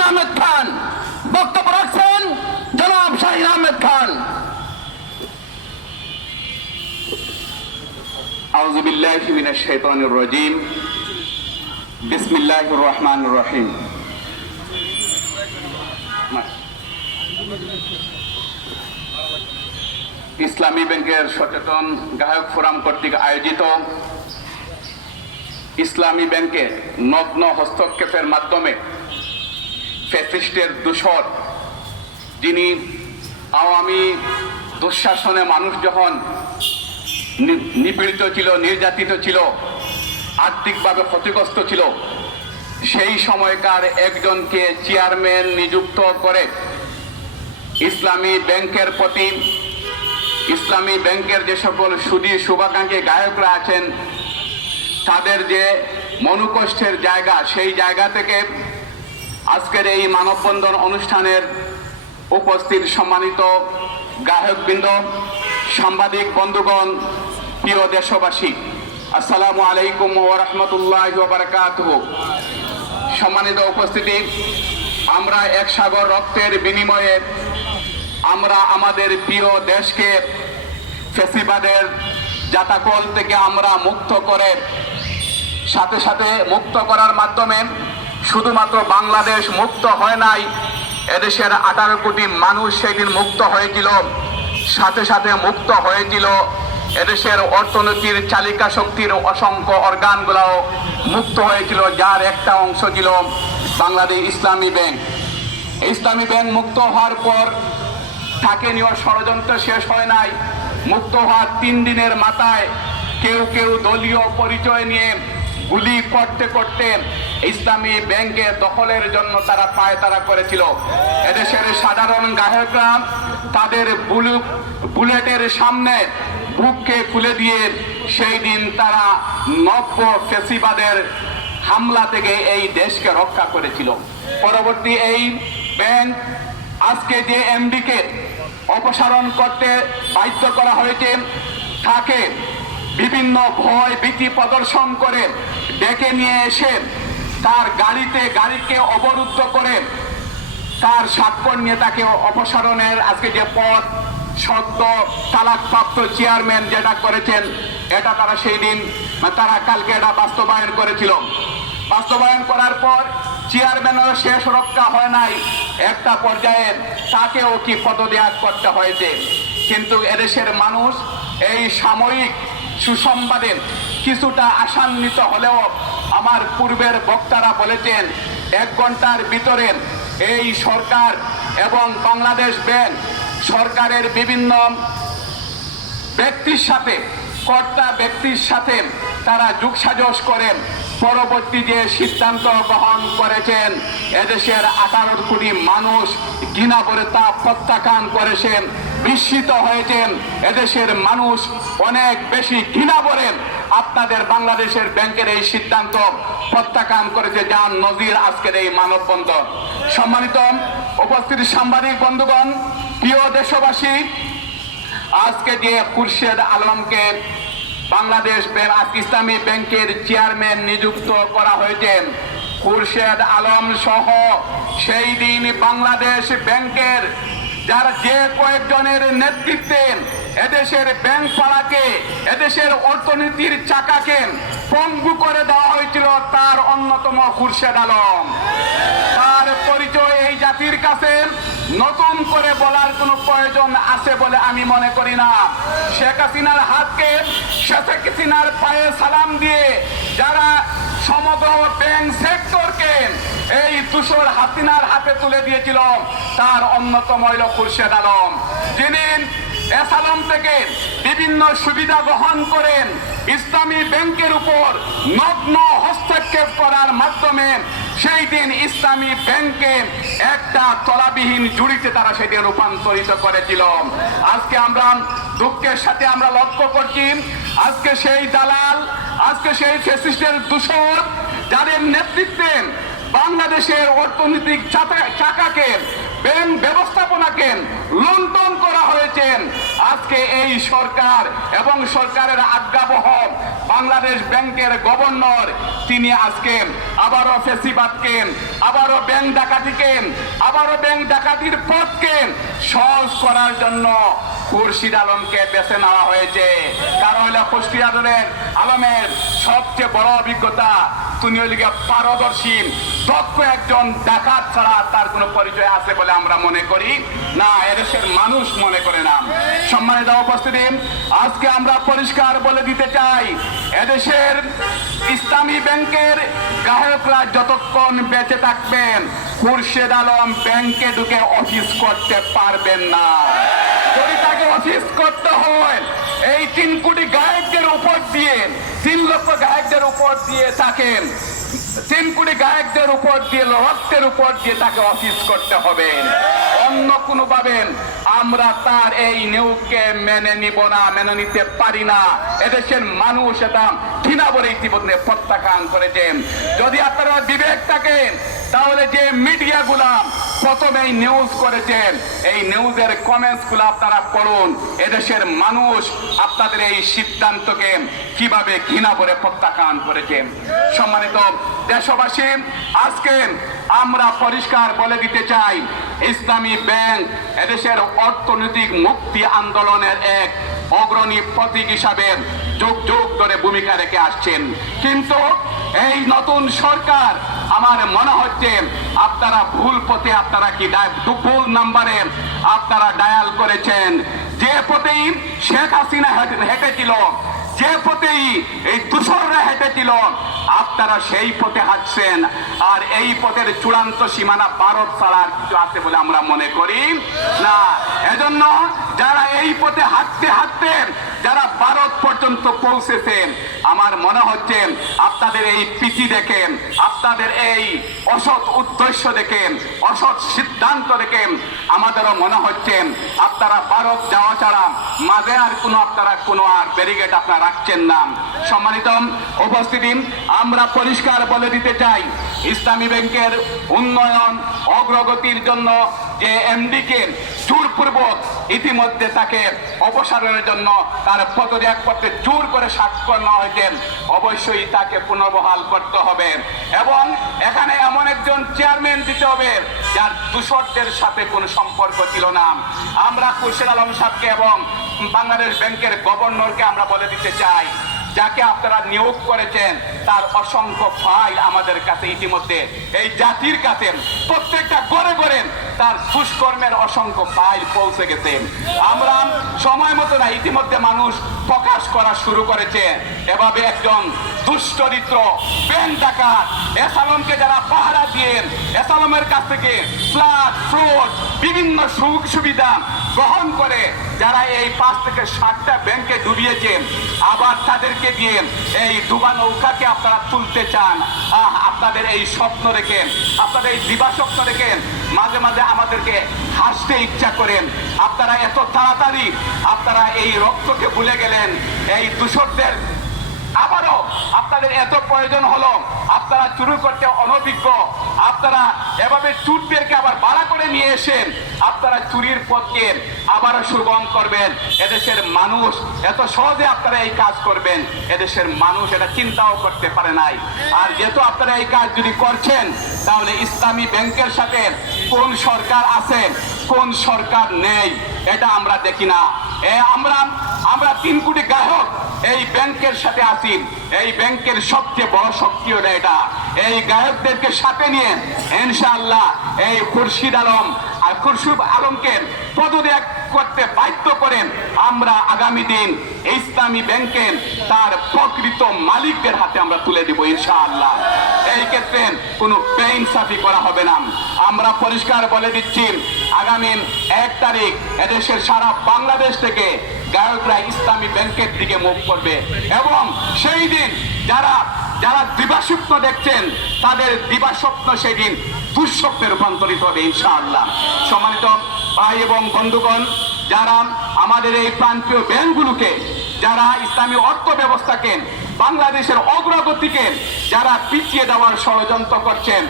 শাহিন আহমেদ খান। বক্তব্য রাখছেন জনাব শাহিন আহমেদ খান। আউযু বিল্লাহি মিনাশ শাইতানির রাজীম। বিসমিল্লাহির রহমানির রহিম। ইসলামী ব্যাংকের সচেতন গ্রাহক ফোরাম কর্তৃক আয়োজিত ইসলামী ব্যাংকে নগ্ন হস্তক্ষেপের মাধ্যমে ফ্যাসিস্টের দূষর, যিনি আওয়ামী দুঃশাসনে মানুষ যখন নিপীড়িত ছিল, নির্যাতিত ছিল, আর্থিকভাবে ক্ষতিগ্রস্ত ছিল, সেই সময়কার একজনকে চেয়ারম্যান নিযুক্ত করে ইসলামী ব্যাংকের প্রতি, ইসলামী ব্যাংকের যে সকল সুদী শুভাকাঙ্ক্ষী গায়করা আছেন তাদের যে মনোকষ্টের জায়গা, সেই জায়গা থেকে আজকের এই মানববন্ধন অনুষ্ঠানের উপস্থিত সম্মানিত গায়কবৃন্দ, সাংবাদিক বন্ধুগণ, প্রিয় দেশবাসী, আসসালামু আলাইকুম ওয়া রাহমাতুল্লাহি ওয়া বারাকাতুহু। সম্মানিত উপস্থিতি, আমরা এক সাগর রক্তের বিনিময়ে আমরা আমাদের প্রিয় দেশকে ফ্যাসিবাদের জাতাকল থেকে আমরা মুক্ত করে, সাথে সাথে মুক্ত করার মাধ্যমে শুধুমাত্র বাংলাদেশ মুক্ত হয় নাই, এদেশের 18 কোটি মানুষ সেদিন মুক্ত হয়েছিল। সাথে সাথে মুক্ত হয়েছিল এদেশের অর্থনীতির চালিকা শক্তির অসংখ্য অর্গানগুলোও মুক্ত হয়েছিল, যার একটা অংশ ছিল বাংলাদেশ ইসলামী ব্যাংক। ইসলামী ব্যাংক মুক্ত হওয়ার পর তাকে নিয়ে ষড়যন্ত্র শেষ হয় নাই। মুক্ত হওয়ার 3 দিনের মাথায় কেউ কেউ দলীয় পরিচয় নিয়ে গুলি করতে করতে ইসলামী ব্যাংকে দখলের জন্য তারা পায়তারা করেছিল। এদেশের সাধারণ গ্রাহকরা তাদের বুলেটের সামনে বুককে খুলে দিয়ে সেই দিন তারা নব্য ফ্যাসিবাদের হামলা থেকে এই দেশকে রক্ষা করেছিল। পরবর্তী এই ব্যাংক আজকে যে এমডিকে অপসারণ করতে বাধ্য করা হয়েছে, তাকে বিভিন্ন ভয় ভীতি প্রদর্শন করে ডেকে নিয়ে এসে তার গাড়িকে অবরুদ্ধ করে তার স্বাক্ষর নিয়ে তাকে অপসারণের আজকে যে পদ, সদ্য তালাকপ্রাপ্ত চেয়ারম্যান যেটা করেছেন, এটা তারা সেই দিন তারা কালকে এটা বাস্তবায়ন করেছিল। বাস্তবায়ন করার পর চেয়ারম্যানের শেষ রক্ষা হয় নাই, একটা পর্যায়ে তাকেও কি পদত্যাগ করতে হয়েছে। কিন্তু এদেশের মানুষ এই সাময়িক সুসংবাদের কিছুটা আশান্বিত হলেও আমার পূর্বের বক্তারা বলেছেন 1 ঘন্টার ভিতরে এই সরকার এবং বাংলাদেশ ব্যাংক সরকারের বিভিন্ন ব্যক্তির সাথে, কর্তা ব্যক্তির সাথে তারা যোগসাজশ করেন পরবর্তী যে সিদ্ধান্ত গ্রহণ করেছেন, এদেশের 18 কোটি মানুষ ঘৃণা করে তা প্রত্যাখ্যান করেছেন, বিস্মিত হয়েছেন। এদেশের মানুষ অনেক বেশি ঘৃণা করেন আপনাদের বাংলাদেশের ব্যাংকের এই সিদ্ধান্ত প্রত্যাখ্যান করেছে, যার নজির আজকের এই মানববন্ধন। সম্মানিত উপস্থিত সাংবাদিক বন্ধুগণ, প্রিয় দেশবাসী, আজকে যে খুরশেদ আলমকে বাংলাদেশ ইসলামী ব্যাংকের চেয়ারম্যান নিযুক্ত করা হয়েছে, খুরশেদ আলম সহ সেই দিন বাংলাদেশ ব্যাংকের যারা যে কয়েকজনের নেতৃত্বে এদেশের ব্যাংক পাড়াকে, এদেশের অর্থনীতির চাকাকে পঙ্গু করে দেওয়া হয়েছিল, তার অন্যতম খুরশেদ আলম। তার পরিচয় এই জাতির কাছে নতুন করে বলার কোনো প্রয়োজন আছে বলে আমি মনে করি না। শেখ হাসিনার হাতকে, শেখ হাসিনার পায়ে সালাম দিয়ে যারা সমগ্র ব্যাংক সেক্টরকে এই তুষর হাসিনার হাতে তুলে দিয়েছিল, তার অন্যতম হইল খুরশেদ আলম, যিনি এসালাম থেকে বিভিন্ন সুবিধা গ্রহণ করেন ইসলামী ব্যাংকের উপর নগ্ন হস্তক্ষেপ করার মাধ্যমে সেই দিন ইসলামী ব্যাংকে একটা তলাবিহীন জুড়িতে তারা সেটি রূপান্তরিত করেছিল। আজকে আমরা দুঃখের সাথে আমরা লক্ষ্য করছি, আজকে সেই দালাল, আজকে সেই ফ্যাসিস্টের দূষণ যাদের নেতৃত্বে বাংলাদেশের অর্থনৈতিক চাকাকে ব্যাংক ব্যবস্থাপনাকে লুণ্ঠন করা হয়েছে। আজকে এই সরকার এবং সরকারের আজ্ঞাবহ বাংলাদেশ ব্যাংকের গভর্নর তিনি আজকে আবারও ফেসিবাদকে, আবারও ব্যাংক ডাকাতিকে, আবারও ব্যাংক ডাকাতির পথকে সহজ করার জন্য খুরশিদ আলমকে বেছে নেওয়া হয়েছে। কারণ হলো খুরশিদ আলমের সবচেয়ে বড় অভিজ্ঞতা, তিনি হইলে পারদর্শী দক্ষ একজন ডাকাত ছাড়া তার কোনো পরিচয় আছে বলে আমরা মনে করি না, এদেশের মানুষ মনে করে না। সম্মানিত উপস্থিতি, আজকে আমরা পরিষ্কার বলে দিতে চাই, এদেশের ইসলামী ব্যাংকের গ্রাহকরা যতক্ষণ বেঁচে থাকবেন খুরশিদ আলম ব্যাংকে ঢুকে অফিস করতে পারবেন না। যদি তাকে অফিস করতে হয় এই 3 কোটি গায়কদের উপর দিয়ে, 3 লক্ষ গায়কদের উপর দিয়ে তাকে 3 কোটি গায়কদের উপর দিয়ে, রক্তের উপর দিয়ে তাকে অফিস করতে হবে। অন্য কোনো ভাবে আমরা তার এই নিয়োগকে মেনে নিব না, মেনে নিতে পারি না। এদেশের মানুষ এটা ঘৃণা বলে ইতিমধ্যে প্রত্যাখ্যান করেছেন। যদি আপনারা বিবেক থাকেন তাহলে যে মিডিয়া গুলা প্রথমে নিউজ করেছেন এই নিউজের কমেন্টস গুলো আপনারা পড়ুন। এদেশের মানুষ আপনাদের এই সিদ্ধান্তকে কিভাবে ঘৃণা করে প্রত্যাখ্যান করেছেন। সম্মানিত দেশবাসী, আজকে আমরা পরিষ্কার বলে দিতে চাই, ইসলামী ব্যাংক এদেশের অর্থনৈতিক মুক্তি আন্দোলনের এক অগ্রণী প্রতীক হিসাবে যুগ যুগ ধরে ভূমিকা রেখে আসছেন। কিন্তু এই নতুন সরকার আমার মনে হচ্ছে আপনারা ভুল পথে, আপনারা কি ভুল নাম্বারে আপনারা ডায়াল করেছেন। যে পথেই শেখ হাসিনা হেঁটেছিল, যে পথেই এই দূষররা হেঁটেছিল, আপনারা সেই পথে হাঁটছেন। আর এই পথের চূড়ান্ত সীমানা ভারত ছাড়া আর কিছু আছে বলে আমরা মনে করি না। এজন্য যারা এই পথে হাঁটতে হাঁটতে যারা ভারত পর্যন্ত পৌঁছেছেন, আমার মনে হচ্ছে আপনাদের এই পিচি দেখেন, আপনাদের এই অসৎ উদ্দেশ্য দেখেন, অসৎ সিদ্ধান্ত দেখেন, আমাদেরও মনে হচ্ছে আপনারা ভারত যাওয়া ছাড়া মাঝে আর কোনো আপনারা কোনো আর ব্যারিকেড আপনারা রাখছেন না। সম্মানিত উপস্থিতি, আমরা পরিষ্কার বলে দিতে চাই, ইসলামী ব্যাংকের উন্নয়ন অগ্রগতির জন্য যে এমডিকে জোরপূর্বক ইতিমধ্যে তাকে অপসারণের জন্য তার পদত্যাগপত্রে জোর করে স্বাক্ষর নেওয়া হয়েছে, অবশ্যই তাকে পুনর্বহাল করতে হবে এবং এখানে এমন একজন চেয়ারম্যান দিতে হবে যার দূষরদের সাথে কোনো সম্পর্ক ছিল না। আমরা খুরশিদ আলম সাহেবকে এবং বাংলাদেশ ব্যাংকের গভর্নরকে আমরা বলে দিতে চাই, যাকে আপনারা নিয়োগ করেছেন তার অসংখ্য ফাইল আমাদের কাছে ইতিমধ্যে এই জাতির কাছে প্রত্যেকটা ঘরে ঘরে তার দুষ্কর্মের অসংখ্য ফাইল পৌঁছে গেছে। আমরা সময় মতো না, ইতিমধ্যে মানুষ প্রকাশ করা শুরু করেছে। এভাবে একজন দুশ্চরিত্র ব্যাংক ডাকাত এসালমকে যারা পাহারা দিয়ে এসালমের কাছ থেকে ফ্ল্যাট ফ্রড বিভিন্ন সুযোগ সুবিধা গ্রহণ করে যারা এই 5 থেকে 7টা ব্যাংকে ডুবিয়েছেন, আবার তাদেরকে দিয়ে এই ডুবা নৌকাকে আপনারা তুলতে চান। আপনাদের এই স্বপ্ন রেখেন, আপনাদের এই দিবাস্বপ্ন রেখেন, মাঝে মাঝে আমাদেরকে হাসতে ইচ্ছা করেন। আপনারা এত তাড়াতাড়ি আপনারা এই রক্তকে ভুলে গেলেন। এই দূষরদের আবারও আপনাদের এত প্রয়োজন হলো, আপনারা চুরি করতে অনভিজ্ঞ, আপনারা এভাবে চুরদেরকে আবার ভাড়া করে নিয়ে এসেন, আপনারা চুরির পথকে আবারও সুগম করবেন। এদেশের মানুষ এত সহজে আপনারা এই কাজ করবেন, এদেশের মানুষ এটা চিন্তাও করতে পারে নাই। আর যেহেতু আপনারা এই কাজ যদি করছেন, তাহলে ইসলামী ব্যাংকের সাথে কোন সরকার আছে, কোন সরকার নেই, এটা আমরা দেখি না। আমরা 3 কোটি গ্রাহক এই ব্যাংকের সাথে আছি। এই ব্যাংকের সবচেয়ে বড় শক্তি হলো এটা। এই গ্রাহকদেরকে সাথে নিয়ে ইনশাআল্লাহ এই খুরশিদ আলমকে পদত্যাগ করতে বাধ্য করেন আমরা আগামী দিন ইসলামী ব্যাংকের তার প্রকৃত মালিকদের হাতে আমরা তুলে দিব ইনশাআল্লাহ। এই ক্ষেত্রে কোনো বেইনসাফি করা হবে না। আমরা পরিষ্কার বলে দিচ্ছি, আগামী 1 তারিখ এদেশের সারা বাংলাদেশ থেকে গায়করা ইসলামী ব্যাংকের দিকে মুখ করবে এবং সেই দিন যারা দিবাস্বপ্ন দেখছেন তাদের দিবাস্বপ্ন সেই দিন দুঃস্বপ্নে রূপান্তরিত হবে ইনশাআল্লাহ। সম্মানিত ভাই এবং বন্ধুগণ, যারা আমাদের এই প্রান্তীয় ব্যাংকগুলোকে, যারা ইসলামী অর্থ ব্যবস্থাকে বাংলাদেশের অগ্রগতিকে যারা পিছিয়ে দেওয়ার ষড়যন্ত্র করছেন,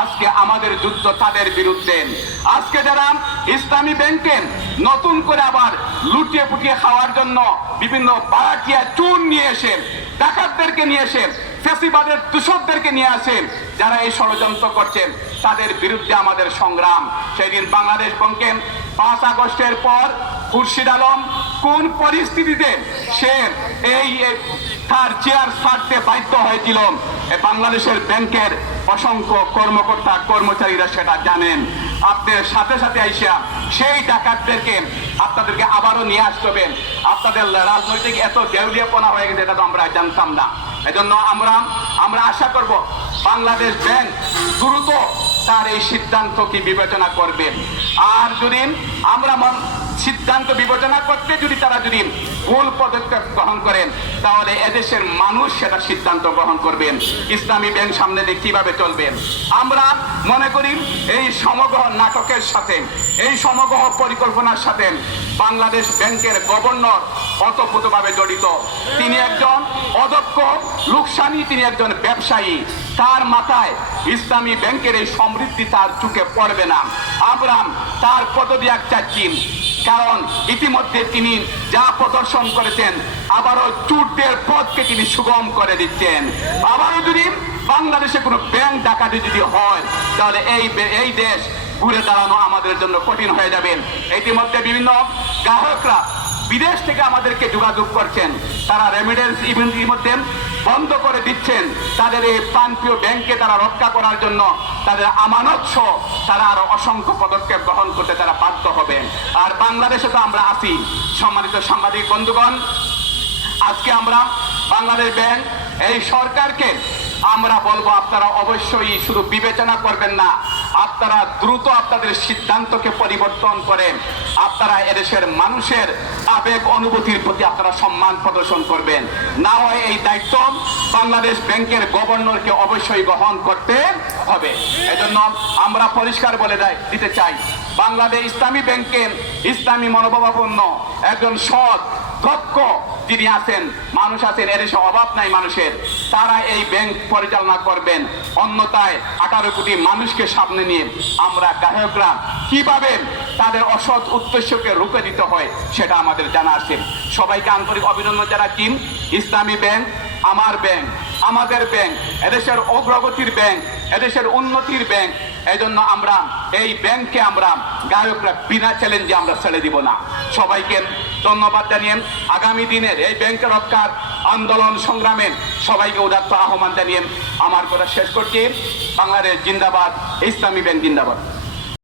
আজকে আমাদের যুদ্ধ তাদের বিরুদ্ধে। আজকে যারা ইসলামী ব্যাংকে নতুন করে আবার লুটিয়ে পুটিয়ে খাওয়ার জন্য বিভিন্ন বারাটিয়া চুন নিয়ে এসেন, ডাকাতদেরকে নিয়ে এসেন, ফ্যাসিবাদের দূষকদেরকে নিয়ে আসেন, যারা এই ষড়যন্ত্র করছেন তাদের বিরুদ্ধে আমাদের সংগ্রাম। সেদিন বাংলাদেশ ব্যাংকে 5 আগস্টের পর খুরশিদ আলম কোন পরিস্থিতিতে সে এই তার চেয়ার ছাড়তে বাধ্য হয়েছিল, বাংলাদেশের ব্যাংকের অসংখ্য কর্মকর্তা কর্মচারীরা সেটা জানেন। আপনাদের সাথে সাথে আইসা সেই ডাকাতদেরকে আপনাদেরকে আবারও নিয়ে আসতে হবে। আপনাদের রাজনৈতিক এত দেউলিয়াপনা হয়ে গেছে, এটা তো আমরা জানতাম না। এজন্য আমরা আশা করব বাংলাদেশ ব্যাংক দ্রুত তার এই সিদ্ধান্ত কি বিবেচনা করবেন। আর যদি আমরা সিদ্ধান্ত বিবেচনা করতে যদি তারা যদি ভুল পদক্ষেপ গ্রহণ করেন, তাহলে এদেশের মানুষ সেটা সিদ্ধান্ত গ্রহণ করবেন ইসলামী ব্যাংক সামনে দিয়ে কিভাবে চলবেন। আমরা মনে করি এই সমগ্র নাটকের সাথে, এই সমগ্র পরিকল্পনার সাথে বাংলাদেশ ব্যাংকের গভর্নর ওতপ্রোতভাবে জড়িত। তিনি একজন অদক্ষ লোকসানি, তিনি একজন ব্যবসায়ী। তার মাথায় ইসলামী ব্যাংকের এই সমৃদ্ধি তার চোখে পড়বে না। আমরা তার পদত্যাগ চাচ্ছি, কারণ ইতিমধ্যে তিনি যা প্রদর্শন করেছেন, আবারও চুরদের পথকে তিনি সুগম করে দিচ্ছেন। আবারও যদি বাংলাদেশে কোনো ব্যাংক ডাকাতি যদি হয়, তাহলে এই দেশ ঘুরে দাঁড়ানো আমাদের জন্য কঠিন হয়ে যাবে। ইতিমধ্যে বিভিন্ন গ্রাহকরা বিদেশ থেকে আমাদেরকে যোগাযোগ করছেন, তারা রেমিডেন্স ইতিমধ্যে বন্ধ করে দিচ্ছেন। তাদের এই প্রান্তীয় ব্যাংকে তারা রক্ষা করার জন্য তাদের আমানত সহ তারা আরো অসংখ্য পদক্ষেপ গ্রহণ করতে তারা বাধ্য হবেন। আর বাংলাদেশে তো আমরা আছি। সম্মানিত সাংবাদিক বন্ধুগণ, আজকে আমরা বাংলাদেশ ব্যাংক এই সরকারকে আমরা বলবো, আপনারা অবশ্যই শুধু বিবেচনা করবেন না, আপনারা দ্রুত আপনাদের সিদ্ধান্তকে পরিবর্তন করেন। আপনারা এদেশের মানুষের আবেগ অনুভূতির প্রতি আপনারা সম্মান প্রদর্শন করবেন। না হয় এই দায়িত্ব বাংলাদেশ ব্যাংকের গভর্নরকে অবশ্যই গ্রহণ করতে হবে। এজন্য আমরা পরিষ্কার বলে দিতে চাই, বাংলাদেশ ইসলামী ব্যাংকে ইসলামী মনোভাবাপন্ন একজন সৎ দক্ষ যিনি আছেন, মানুষ আছেন, এদেশে অভাব নাই মানুষের, তারা এই ব্যাংক পরিচালনা করবেন। অন্যথায় 18 কোটি মানুষকে সামনে নিয়ে আমরা গ্রাহকরা কিভাবে তাদের অসৎ উদ্দেশ্যকে রুখে দিতে হয় সেটা আমাদের জানা আছে। সবাইকে আন্তরিক অভিনন্দন জানাচ্ছি। ইসলামী ব্যাংক আমার ব্যাংক, আমাদের ব্যাংক, এদেশের অগ্রগতির ব্যাংক, এদেশের উন্নতির ব্যাংক। এই জন্য আমরা এই ব্যাংককে আমরা গ্রাহকরা বিনা চ্যালেঞ্জে আমরা ছেড়ে দিব না। সবাইকে ধন্যবাদ জানিয়ে আগামী দিনের এই ব্যাংক রক্ষার আন্দোলন সংগ্রামে সবাইকে উদাত্ত আহ্বান জানিয়ে আমার কথা শেষ করছি। বাংলাদেশ জিন্দাবাদ, ইসলামী ব্যাংক জিন্দাবাদ।